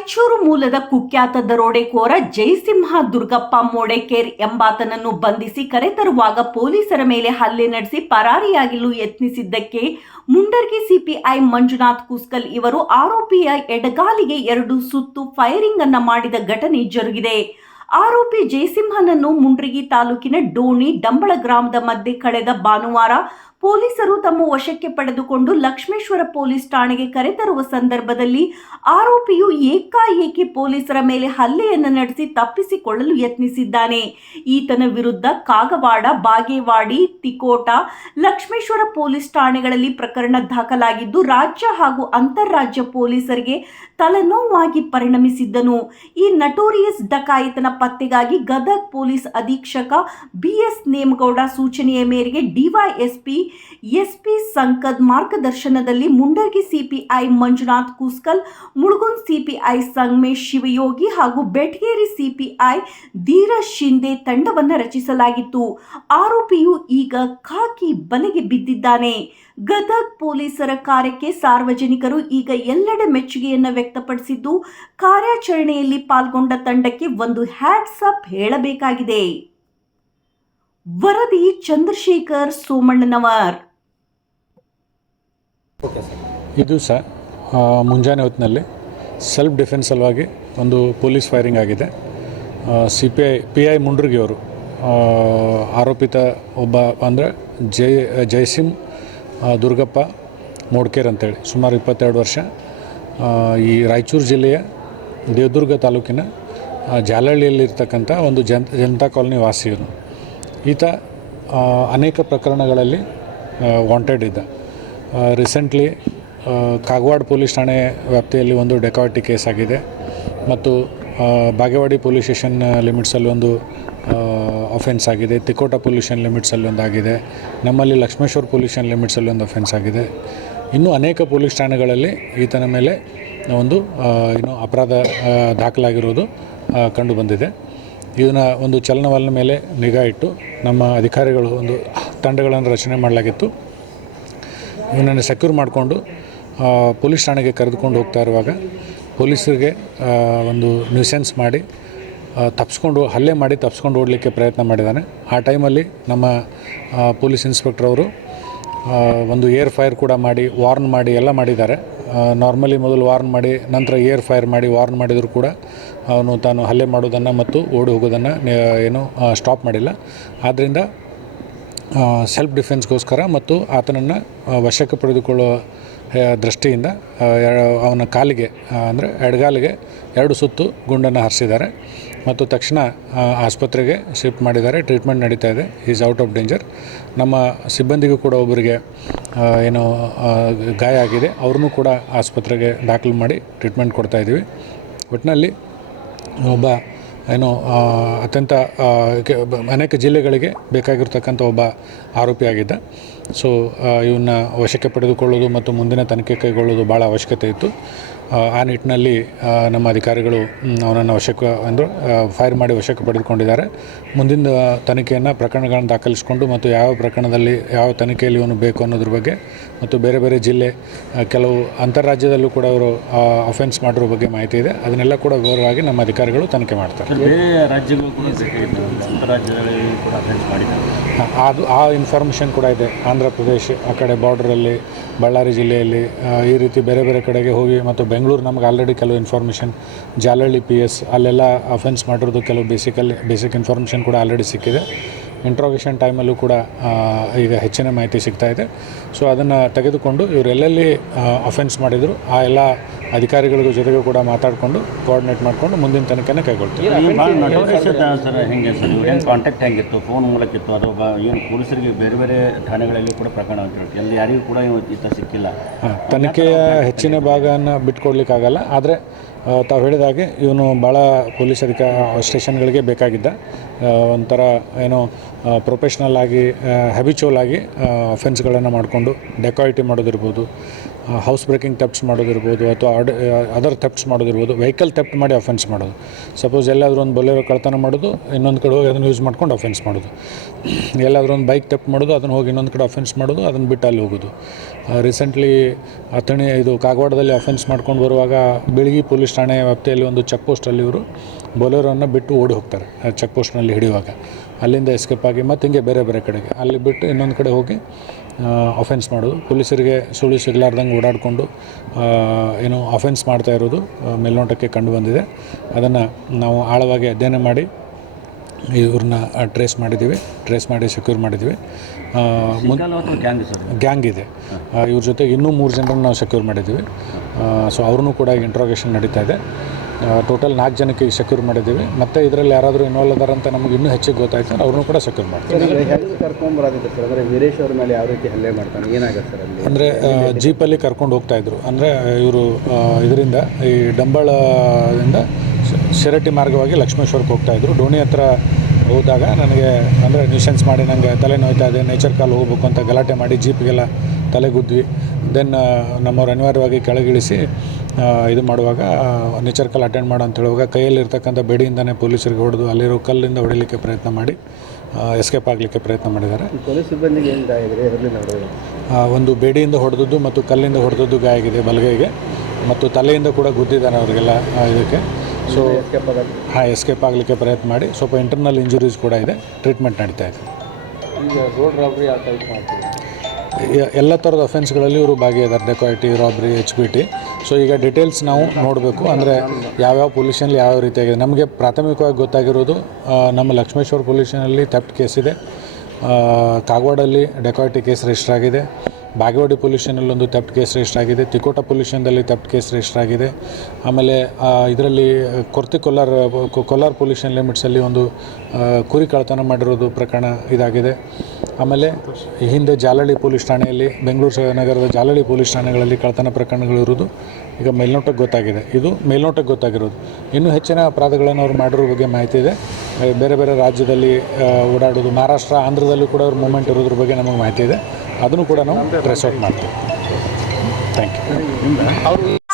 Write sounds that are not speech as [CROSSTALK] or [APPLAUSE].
ರಾಯಚೂರು ಮೂಲದ ಕುಖ್ಯಾತ ದರೋಡೆಕೋರ ಜಯಸಿಂಹ ದುರ್ಗಪ್ಪ ಮೋಡೆಕೇರ್ ಎಂಬಾತನನ್ನು ಬಂಧಿಸಿ ಕರೆತರುವಾಗ ಪೊಲೀಸರ ಮೇಲೆ ಹಲ್ಲೆ ನಡೆಸಿ ಪರಾರಿಯಾಗಲು ಯತ್ನಿಸಿದ್ದಕ್ಕೆ ಮುಂಡರ್ಗಿ ಸಿಪಿಐ ಮಂಜುನಾಥ್ ಕುಸ್ಕಲ್ ಇವರು ಆರೋಪಿಯ ಎಡಗಾಲಿಗೆ ಎರಡು ಸುತ್ತು ಫೈರಿಂಗ್ ಅನ್ನ ಮಾಡಿದ ಘಟನೆ ಜರುಗಿದೆ. ಆರೋಪಿ ಜಯಸಿಂಹನನ್ನು ಮುಂಡ್ರಿಗಿ ತಾಲೂಕಿನ ಡೋಣಿ ಡಂಬಳ ಗ್ರಾಮದ ಮಧ್ಯೆ ಕಳೆದ ಭಾನುವಾರ ಪೊಲೀಸರು ತಮ್ಮ ವಶಕ್ಕೆ ಪಡೆದುಕೊಂಡು ಲಕ್ಷ್ಮೇಶ್ವರ ಪೊಲೀಸ್ ಠಾಣೆಗೆ ಕರೆತರುವ ಸಂದರ್ಭದಲ್ಲಿ ಆರೋಪಿಯು ಏಕಾಏಕಿ ಪೊಲೀಸರ ಮೇಲೆ ಹಲ್ಲೆಯನ್ನು ನಡೆಸಿ ತಪ್ಪಿಸಿಕೊಳ್ಳಲು ಯತ್ನಿಸಿದ್ದಾನೆ. ಈತನ ವಿರುದ್ಧ ಕಾಗವಾಡ, ಬಾಗೇವಾಡಿ, ತಿಕೋಟ, ಲಕ್ಷ್ಮೇಶ್ವರ ಪೊಲೀಸ್ ಠಾಣೆಗಳಲ್ಲಿ ಪ್ರಕರಣ ದಾಖಲಾಗಿದ್ದು, ರಾಜ್ಯ ಹಾಗೂ ಅಂತಾರಾಜ್ಯ ಪೊಲೀಸರಿಗೆ ತಲೆನೋವಾಗಿ ಪರಿಣಮಿಸಿದ್ದನು. ಈ ನಟೋರಿಯಸ್ ಡಕಾಯಿತನ ಪತ್ತೆಗಾಗಿ ಗದಗ್ ಪೊಲೀಸ್ ಅಧೀಕ್ಷಕ ಬಿಎಸ್ ನೇಮಗೌಡ ಸೂಚನೆಯ ಮೇರೆಗೆ ಡಿವೈಎಸ್ಪಿ ಎಸ್ಪಿ ಸಂಕದ್ ಮಾರ್ಗದರ್ಶನದಲ್ಲಿ ಮುಂಡರ್ಗಿ ಸಿಪಿಐ ಮಂಜುನಾಥ್ ಕುಸ್ಕಲ್, ಮುಳುಗುನ್ ಸಿಪಿಐ ಸಂಗಮೇಶ್ ಶಿವಯೋಗಿ ಹಾಗೂ ಬೆಟ್ಗೇರಿ ಸಿಪಿಐ ಧೀರ ಶಿಂದೆ ತಂಡವನ್ನು ರಚಿಸಲಾಗಿತ್ತು. ಆರೋಪಿಯು ಈಗ ಖಾಕಿ ಬಲೆಗೆ ಬಿದ್ದಿದ್ದಾನೆ. ಗದಗ್ ಪೊಲೀಸರ ಕಾರ್ಯಕ್ಕೆ ಸಾರ್ವಜನಿಕರು ಈಗ ಎಲ್ಲೆಡೆ ಮೆಚ್ಚುಗೆಯನ್ನು ವ್ಯಕ್ತಪಡಿಸಿದ್ದು, ಕಾರ್ಯಾಚರಣೆಯಲ್ಲಿ ಪಾಲ್ಗೊಂಡ ತಂಡಕ್ಕೆ ಒಂದು ಹ್ಯಾಟ್ಸಪ್ ಹೇಳಬೇಕಾಗಿದೆ. ವರದಿ ಚಂದ್ರಶೇಖರ್ ಸೋಮಣ್ಣನವರ್. ಇದು ಸರ್ ಮುಂಜಾನೆ ಹೊತ್ತಿನಲ್ಲಿ ಸೆಲ್ಫ್ ಡಿಫೆನ್ಸ್ ಸಲುವಾಗಿ ಒಂದು ಪೊಲೀಸ್ ಫೈರಿಂಗ್ ಆಗಿದೆ. C P I P I ಮುಂಡ್ರಿಗೆ ಅವರು ಆರೋಪಿತ ಒಬ್ಬ ಅಂದರೆ ಜೈ ಜಯಸಿಂ ದುರ್ಗಪ್ಪ ಮೋಡ್ಕೇರ್ ಅಂತೇಳಿ ಸುಮಾರು ಇಪ್ಪತ್ತೆರಡು ವರ್ಷ ಈ ರಾಯಚೂರು ಜಿಲ್ಲೆಯ ದೇವದುರ್ಗ ತಾಲೂಕಿನ ಜಾಲಹಳ್ಳಿಯಲ್ಲಿರ್ತಕ್ಕಂಥ ಒಂದು ಜನ್ ಜನತಾ ಕಾಲೋನಿ ವಾಸಿಯವನು ಈತ ಅನೇಕ ಪ್ರಕರಣಗಳಲ್ಲಿ ವಾಂಟೆಡ್ ಇದ್ದ. ರೀಸೆಂಟ್ಲಿ ಕಾಗವಾಡ ಪೊಲೀಸ್ ಠಾಣೆ ವ್ಯಾಪ್ತಿಯಲ್ಲಿ ಒಂದು ಡೆಕಾವಟಿ ಕೇಸ್ ಆಗಿದೆ. ಮತ್ತು ಬಾಗೇವಾಡಿ ಪೊಲೀಸ್ ಸ್ಟೇಷನ್ ಲಿಮಿಟ್ಸಲ್ಲಿ ಒಂದು ಅಫೆನ್ಸ್ ಆಗಿದೆ. ತಿಕೋಟ ಪೊಲ್ಯೂಷನ್ ಲಿಮಿಟ್ಸಲ್ಲಿ ಒಂದು ಆಗಿದೆ. ನಮ್ಮಲ್ಲಿ ಲಕ್ಷ್ಮೇಶ್ವರ ಪೊಲ್ಯೂಷನ್ ಲಿಮಿಟ್ಸಲ್ಲಿ ಒಂದು ಅಫೆನ್ಸ್ ಆಗಿದೆ. ಇನ್ನೂ ಅನೇಕ ಪೊಲೀಸ್ ಠಾಣೆಗಳಲ್ಲಿ ಈತನ ಮೇಲೆ ಒಂದು ಏನು ಅಪರಾಧ ದಾಖಲಾಗಿರೋದು ಕಂಡುಬಂದಿದೆ ಕಂಡು ಬಂದಿದೆ. ಇದನ್ನ ಒಂದು ಚಲನವಲನ ಮೇಲೆ ನಿಗಾ ಇಟ್ಟು ನಮ್ಮ ಅಧಿಕಾರಿಗಳು ಒಂದು ತಂಡಗಳನ್ನು ರಚನೆ ಮಾಡಲಾಗಿತ್ತು. ಇವನನ್ನು ಸೆಕ್ಯೂರ್ ಮಾಡಿಕೊಂಡು ಪೊಲೀಸ್ ಠಾಣೆಗೆ ಕರೆದುಕೊಂಡು ಹೋಗ್ತಾ ಇರುವಾಗ ಪೊಲೀಸರಿಗೆ ಒಂದು ನ್ಯೂಸೆನ್ಸ್ ಮಾಡಿ ತಪ್ಸ್ಕೊಂಡು ತಪ್ಪಿಸ್ಕೊಂಡು ಹಲ್ಲೆ ಮಾಡಿ ತಪ್ಪಿಸ್ಕೊಂಡು ಓಡಲಿಕ್ಕೆ ಪ್ರಯತ್ನ ಮಾಡಿದ್ದಾನೆ. ಆ ಟೈಮಲ್ಲಿ ನಮ್ಮ ಪೊಲೀಸ್ ಇನ್ಸ್ಪೆಕ್ಟರ್ ಅವರು ಒಂದು ಏರ್ ಫೈರ್ ಕೂಡ ಮಾಡಿ, ವಾರ್ನ್ ಮಾಡಿ ಎಲ್ಲ ಮಾಡಿದ್ದಾರೆ. ನಾರ್ಮಲಿ ಮೊದಲು ವಾರ್ನ್ ಮಾಡಿ, ನಂತರ ಏರ್ ಫೈರ್ ಮಾಡಿ ವಾರ್ನ್ ಮಾಡಿದರೂ ಕೂಡ ಅವನು ತಾನು ಹಲ್ಲೆ ಮಾಡೋದನ್ನು ಮತ್ತು ಓಡಿ ಹೋಗೋದನ್ನು ಏನು ಸ್ಟಾಪ್ ಮಾಡಿಲ್ಲ. ಆದ್ದರಿಂದ ಸೆಲ್ಫ್ ಡಿಫೆನ್ಸ್ಗೋಸ್ಕರ ಮತ್ತು ಆತನನ್ನು ವಶಕ್ಕೆ ಪಡೆದುಕೊಳ್ಳುವ ದೃಷ್ಟಿಯಿಂದ ಅವನ ಕಾಲಿಗೆ ಅಂದರೆ ಎಡಗಾಲಿಗೆ ಎರಡು ಸುತ್ತು ಗುಂಡನ್ನು ಹರಿಸಿದ್ದಾರೆ. ಮತ್ತು ತಕ್ಷಣ ಆಸ್ಪತ್ರೆಗೆ ಶಿಫ್ಟ್ ಮಾಡಿದ್ದಾರೆ. ಟ್ರೀಟ್ಮೆಂಟ್ ನಡೀತಾ ಇದೆ. ಈಸ್ ಔಟ್ ಆಫ್ ಡೇಂಜರ್ ನಮ್ಮ ಸಿಬ್ಬಂದಿಗೂ ಕೂಡ ಒಬ್ಬರಿಗೆ ಏನು ಗಾಯ ಆಗಿದೆ. ಅವ್ರನ್ನೂ ಕೂಡ ಆಸ್ಪತ್ರೆಗೆ ದಾಖಲು ಮಾಡಿ ಟ್ರೀಟ್ಮೆಂಟ್ ಕೊಡ್ತಾ ಇದ್ದೀವಿ. ಒಟ್ಟಿನಲ್ಲಿ ಒಬ್ಬ, ಏನು ಅತ್ಯಂತ ಅನೇಕ ಜಿಲ್ಲೆಗಳಿಗೆ ಬೇಕಾಗಿರ್ತಕ್ಕಂಥ ಒಬ್ಬ ಆರೋಪಿಯಾಗಿದ್ದ ಸೊ ಇವನ್ನ ವಶಕ್ಕೆ ಪಡೆದುಕೊಳ್ಳೋದು ಮತ್ತು ಮುಂದಿನ ತನಿಖೆ ಕೈಗೊಳ್ಳೋದು ಭಾಳ ಅವಶ್ಯಕತೆ ಇತ್ತು. ಆ, ನಿಟ್ಟಿನಲ್ಲಿ ನಮ್ಮ ಅಧಿಕಾರಿಗಳು ಅವನನ್ನು ವಶಕ್ಕೆ ಅಂದರು ಫೈರ್ ಮಾಡಿ ವಶಕ್ಕೆ ಪಡೆದುಕೊಂಡಿದ್ದಾರೆ. ಮುಂದಿನ ತನಿಖೆಯನ್ನು ಪ್ರಕರಣಗಳನ್ನು ದಾಖಲಿಸಿಕೊಂಡು ಮತ್ತು ಯಾವ ಪ್ರಕರಣದಲ್ಲಿ ಯಾವ ತನಿಖೆಯಲ್ಲಿ ಇವನು ಬೇಕು ಅನ್ನೋದ್ರ ಬಗ್ಗೆ ಮತ್ತು ಬೇರೆ ಬೇರೆ ಜಿಲ್ಲೆ ಕೆಲವು ಅಂತಾರಾಜ್ಯದಲ್ಲೂ ಕೂಡ ಅವರು ಅಫೆನ್ಸ್ ಮಾಡಿರೋ ಬಗ್ಗೆ ಮಾಹಿತಿ ಇದೆ. ಅದನ್ನೆಲ್ಲ ಕೂಡ ವಿವರವಾಗಿ ನಮ್ಮ ಅಧಿಕಾರಿಗಳು ತನಿಖೆ ಮಾಡ್ತಾರೆ. ಅದು ಆ ಇನ್ಫಾರ್ಮೇಷನ್ ಕೂಡ ಇದೆ. ಆಂಧ್ರ ಪ್ರದೇಶ ಆ ಕಡೆ ಬಾರ್ಡ್ರಲ್ಲಿ ಬಳ್ಳಾರಿ ಜಿಲ್ಲೆಯಲ್ಲಿ ಈ ರೀತಿ ಬೇರೆ ಬೇರೆ ಕಡೆಗೆ ಹೋಗಿ ಮತ್ತು ಬೆಂಗಳೂರು ನಮ್ಗೆ ಆಲ್ರೆಡಿ ಕೆಲವು ಇನ್ಫಾರ್ಮೇಷನ್ ಜಾಲಹಳ್ಳಿ ಪಿ ಎಸ್ ಅಲ್ಲೆಲ್ಲ ಅಫೆನ್ಸ್ ಮಾಡಿರೋದು ಕೆಲವು ಬೇಸಿಕಲ್ಲಿ ಬೇಸಿಕ್ ಇನ್ಫಾರ್ಮೇಷನ್ ಕೂಡ ಆಲ್ರೆಡಿ ಸಿಕ್ಕಿದೆ. ಇಂಟ್ರೋಗೇಷನ್ ಟೈಮಲ್ಲೂ ಕೂಡ ಈಗ ಹೆಚ್ಚಿನ ಮಾಹಿತಿ ಸಿಗ್ತಾ ಇದೆ. ಸೊ ಅದನ್ನು ತೆಗೆದುಕೊಂಡು ಇವರೆಲ್ಲೆಲ್ಲಿ ಅಫೆನ್ಸ್ ಮಾಡಿದರು ಆ ಎಲ್ಲ ಅಧಿಕಾರಿಗಳ ಜೊತೆಗೂ ಕೂಡ ಮಾತಾಡಿಕೊಂಡು ಕೋಆರ್ಡಿನೇಟ್ ಮಾಡಿಕೊಂಡು ಮುಂದಿನ ತನಿಖೆನ ಕೈಗೊಳ್ತೀವಿ. ಈ ಭಾಳ ನಟೋರಿಯಸ್ ಸರ್ ಹೆಂಗೆ ಸರ್? ಇವ್ರು ಹೆಂಗೆ ಕಾಂಟ್ಯಾಕ್ಟ್ ಹೆಂಗಿತ್ತು? ಫೋನ್ ಮೂಲಕ ಇತ್ತು ಅದು ಬ- ಏನು ಪೊಲೀಸರಿಗೆ ಬೇರೆ ಬೇರೆ ಠಾಣೆಗಳಲ್ಲಿ ಕೂಡ ಪ್ರಕರಣ ಆಗಿರುತ್ತೆ ಎಲ್ಲಿ ಯಾರಿಗೂ ಕೂಡ ಈತ ಸಿಕ್ಕಿಲ್ಲ. ಹಾಂ ತನಿಖೆಯ ಹೆಚ್ಚಿನ ಭಾಗನ ಬಿಟ್ಕೊಡ್ಲಿಕ್ಕಾಗಲ್ಲ ಆದರೆ ಆದ್ರೆ ತಾವು ಹೇಳಿದಾಗೆ ಇವನು ಭಾಳ ಪೊಲೀಸ್ ಅಧಿಕ ಸ್ಟೇಷನ್ಗಳಿಗೆ ಬೇಕಾಗಿದ್ದ. ಒಂಥರ ಏನೋ ಪ್ರೊಫೆಷ್ನಲ್ ಆಗಿ ಹ್ಯಾಬಿಚುವಲ್ ಆಗಿ ಅಫೆನ್ಸ್ಗಳನ್ನು ಮಾಡಿಕೊಂಡು ಡೆಕಾಯಿಟಿ ಮಾಡೋದಿರ್ಬೋದು ಹೌಸ್ ಬ್ರೇಕಿಂಗ್ ಥೆಪ್ಟ್ಸ್ ಮಾಡೋದಿರ್ಬೋದು ಅಥವಾ ಅಡ್ ಅದರ್ ಥೆಪ್ಟ್ಸ್ ಮಾಡೋದಿರ್ಬೋದು ವೆಹಿಕಲ್ ಥೆಪ್ಟ್ ಮಾಡಿ ಅಫೆನ್ಸ್ ಮಾಡೋದು. ಸಪೋಸ್ ಎಲ್ಲಾದರೂ ಒಂದು ಬೊಲೆರೋ ಕಳ್ತನ ಮಾಡೋದು, ಇನ್ನೊಂದು ಕಡೆ ಹೋಗಿ ಅದನ್ನು ಯೂಸ್ ಮಾಡ್ಕೊಂಡು ಅಫೆನ್ಸ್ ಮಾಡೋದು. [CLEARS THROAT] ಎಲ್ಲಾದರೂ ಒಂದು ಬೈಕ್ ಥೆಪ್ಟ್ ಮಾಡೋದು, ಅದನ್ನು ಹೋಗಿ ಇನ್ನೊಂದು ಕಡೆ ಅಫೆನ್ಸ್ ಮಾಡೋದು, ಅದನ್ನು ಬಿಟ್ಟು ಅಲ್ಲಿ ಹೋಗೋದು. ರೀಸೆಂಟ್ಲಿ ಅಥಣಿ, ಇದು ಕಾಗವಾಡದಲ್ಲಿ ಅಫೆನ್ಸ್ ಮಾಡ್ಕೊಂಡು ಬರುವಾಗ ಬೆಳಗಿ ಪೊಲೀಸ್ ಠಾಣೆ ವ್ಯಾಪ್ತಿಯಲ್ಲಿ ಒಂದು ಚೆಕ್ ಪೋಸ್ಟಲ್ಲಿ ಇವರು ಬೊಲೆರೋನ ಬಿಟ್ಟು ಓಡಿ ಹೋಗ್ತಾರೆ. ಚೆಕ್ ಪೋಸ್ಟ್ನಲ್ಲಿ ಹಿಡಿಯುವಾಗ. ಅಲ್ಲಿಂದ ಎಸ್ಕೇಪ್ ಆಗಿ ಮತ್ತು ಹಿಂಗೆ ಬೇರೆ ಬೇರೆ ಕಡೆಗೆ. ಅಲ್ಲಿ ಬಿಟ್ಟು ಇನ್ನೊಂದು ಕಡೆ ಹೋಗಿ ಅಫೆನ್ಸ್ ಮಾಡೋದು. ಪೊಲೀಸರಿಗೆ ಸುಳ್ಳು ಸಿಗಲಾರ್ದಂಗೆ ಓಡಾಡಿಕೊಂಡು ಏನು ಅಫೆನ್ಸ್ ಮಾಡ್ತಾ ಇರೋದು ಮೇಲ್ನೋಟಕ್ಕೆ ಕಂಡು ಬಂದಿದೆ. ಅದನ್ನು ನಾವು ಆಳವಾಗಿ ಅಧ್ಯಯನ ಮಾಡಿ ಇವ್ರನ್ನ ಟ್ರೇಸ್ ಮಾಡಿದ್ದೀವಿ. ಟ್ರೇಸ್ ಮಾಡಿ ಸೆಕ್ಯೂರ್ ಮಾಡಿದ್ದೀವಿ. ಗ್ಯಾಂಗ್ ಇದೆ. ಇವ್ರ ಜೊತೆ ಇನ್ನೂ ಮೂರು ಜನರನ್ನು ನಾವು ಸೆಕ್ಯೂರ್ ಮಾಡಿದ್ದೀವಿ. ಸೊ ಅವ್ರನ್ನೂ ಕೂಡ ಇಂಟ್ರೋಗೇಷನ್ ನಡೀತಾ ಇದೆ. ಟೋಟಲ್ ನಾಲ್ಕು ಜನಕ್ಕೆ ಈಗ ಸೆಕ್ಯೂರ್ ಮಾಡಿದ್ದೀವಿ. ಮತ್ತು ಇದರಲ್ಲಿ ಯಾರಾದರೂ ಇನ್ವಾಲ್ವ್ ಅದಾರ ಅಂತ ನಮಗೆ ಇನ್ನೂ ಹೆಚ್ಚಿಗೆ ಗೊತ್ತಾಯ್ತು. ಅವ್ರನ್ನೂ ಕೂಡ ಸೆಕ್ಯೂರ್ ಮಾಡ್ತೀವಿ. ಸರ್ ಅಂದರೆ ವೀರೇಶ್ ಅವ್ರ ಮೇಲೆ ಯಾವ ರೀತಿ ಹಲ್ಲೆ ಮಾಡ್ತಾನೆ ಏನಾಗುತ್ತೆ ಸರ್ ಅಲ್ಲಿ? ಅಂದರೆ ಜೀಪಲ್ಲಿ ಕರ್ಕೊಂಡು ಹೋಗ್ತಾಯಿದ್ರು ಅಂದರೆ ಇವರು ಇದರಿಂದ ಈ ಡಂಬಳದಿಂದ ಶಿರಟಿ ಶಿರಟ್ಟಿ ಮಾರ್ಗವಾಗಿ ಲಕ್ಷ್ಮೇಶ್ವರಕ್ಕೆ ಹೋಗ್ತಾಯಿದ್ರು ಡೋಣಿ ಹತ್ರ ಹೋದಾಗ ನನಗೆ ಅಂದರೆ ನ್ಯೂಸೆನ್ಸ್ ಮಾಡಿ ನನಗೆ ತಲೆ ನೋಯ್ತಾ ಇದೆ ನೇಚರ್ ಕಾಲ್ ಹೋಗ್ಬೇಕು ಅಂತ ಗಲಾಟೆ ಮಾಡಿ ಜೀಪ್ಗೆಲ್ಲ ತಲೆ ಗುದ್ವಿ ದೆನ್ ನಮ್ಮವ್ರು ಅನಿವಾರ್ಯವಾಗಿ ಕೆಳಗಿಳಿಸಿ ಇದು ಮಾಡುವಾಗ ನೇಚರ್ ಕಾಲ್ ಅಟೆಂಡ್ ಮಾಡೋ ಅಂತ ಹೇಳುವಾಗ ಕೈಯಲ್ಲಿರ್ತಕ್ಕಂಥ ಬೆಡಿಯಿಂದನೇ ಪೊಲೀಸರಿಗೆ ಹೊಡೆದು ಅಲ್ಲಿರೋ ಕಲ್ಲಿಂದ ಹೊಡಿಲಿಕ್ಕೆ ಪ್ರಯತ್ನ ಮಾಡಿ ಎಸ್ಕೇಪ್ ಆಗಲಿಕ್ಕೆ ಪ್ರಯತ್ನ ಮಾಡಿದ್ದಾರೆ. ಒಂದು ಬೇಡಿಯಿಂದ ಹೊಡೆದದ್ದು ಮತ್ತು ಕಲ್ಲಿಂದ ಹೊಡೆದದ್ದು ಗಾಯ ಆಗಿದೆ ಬಲಗೈಗೆ. ಮತ್ತು ತಲೆಯಿಂದ ಕೂಡ ಗುದ್ದಿದ್ದಾನೆ ಅವರಿಗೆಲ್ಲ ಇದಕ್ಕೆ. ಸೊ ಎಸ್ಕೇಪ್ ಆಗಲಿ. ಹಾಂ ಎಸ್ಕೇಪ್ ಆಗಲಿಕ್ಕೆ ಪ್ರಯತ್ನ ಮಾಡಿ. ಸ್ವಲ್ಪ ಇಂಟರ್ನಲ್ ಇಂಜುರೀಸ್ ಕೂಡ ಇದೆ. ಟ್ರೀಟ್ಮೆಂಟ್ ನಡೀತಾ ಇದೆ. ಈಗ ರೋಡ್ ರಾಬ್ರಿ ಆ ಟೈಪ್ ಮಾಡ್ತೀವಿ. ಎಲ್ಲ ಥರದ ಅಫೆನ್ಸ್ಗಳಲ್ಲಿ ಇವರು ಭಾಗಿಯಾದ್ದಾರೆ dacoity robbery H B T so ಈಗ ಡಿಟೇಲ್ಸ್ ನಾವು ನೋಡಬೇಕು. ಅಂದರೆ ಯಾವ್ಯಾವ ಪೊಲ್ಯೂಷನಲ್ಲಿ ಯಾವ ರೀತಿಯಾಗಿದೆ. ನಮಗೆ ಪ್ರಾಥಮಿಕವಾಗಿ ಗೊತ್ತಾಗಿರೋದು ನಮ್ಮ ಲಕ್ಷ್ಮೇಶ್ವರ ಪೊಲ್ಯೂಷನಲ್ಲಿ ಥೆಫ್ಟ್ ಕೇಸ್ ಇದೆ. ಕಾಗವಾಡಲ್ಲಿ ಡೆಕಾಯಿಟಿ ಕೇಸ್ ರಿಜಿಸ್ಟರ್ ಆಗಿದೆ. ಬಾಗೇವಾಡಿ ಪೊಲ್ಯೂಷನಲ್ಲಿ ಒಂದು ತಪ್ಪು ಕೇಸ್ ರಿಜಿಸ್ಟರ್ ಆಗಿದೆ. ತಿಕೋಟ ಪೊಲ್ಯೂಷನ್ದಲ್ಲಿ ತೆಪ್ಟ್ ಕೇಸ್ ರಿಜಿಸ್ಟರ್ ಆಗಿದೆ. ಆಮೇಲೆ ಇದರಲ್ಲಿ ಕೊರ್ತಿ ಕೊಲ್ಲಾರ್ ಕೊಲ್ಲಾರ್ ಪೊಲ್ಯೂಷನ್ ಲಿಮಿಟ್ಸಲ್ಲಿ ಒಂದು ಕುರಿ ಕಳ್ಳತನ ಮಾಡಿರೋದು ಪ್ರಕರಣ ಇದಾಗಿದೆ. ಆಮೇಲೆ, ಹಿಂದೆ ಜಾಲಹಳ್ಳಿ ಪೊಲೀಸ್ ಠಾಣೆಯಲ್ಲಿ, ಬೆಂಗಳೂರು ನಗರದ ಜಾಲಹಳ್ಳಿ ಪೊಲೀಸ್ ಠಾಣೆಗಳಲ್ಲಿ ಪ್ರಕರಣಗಳು ಇರೋದು ಈಗ ಮೇಲ್ನೋಟಕ್ಕೆ ಗೊತ್ತಾಗಿದೆ. ಇದು ಮೇಲ್ನೋಟಕ್ಕೆ ಗೊತ್ತಾಗಿರೋದು. ಇನ್ನೂ ಹೆಚ್ಚಿನ ಅಪರಾಧಗಳನ್ನು ಅವ್ರು ಮಾಡಿರೋ ಬಗ್ಗೆ ಮಾಹಿತಿ ಇದೆ. ಬೇರೆ ಬೇರೆ ರಾಜ್ಯದಲ್ಲಿ ಓಡಾಡೋದು, ಮಹಾರಾಷ್ಟ್ರ, ಆಂಧ್ರದಲ್ಲೂ ಕೂಡ ಅವ್ರ ಮೂಮೆಂಟ್ ಇರೋದ್ರ ಬಗ್ಗೆ ನಮಗೆ ಮಾಹಿತಿ ಇದೆ. ಅದನ್ನು ಕೂಡ ನಾವು ಟ್ರೇಸ್ ಮಾಡ್ತೀವಿ. Thank you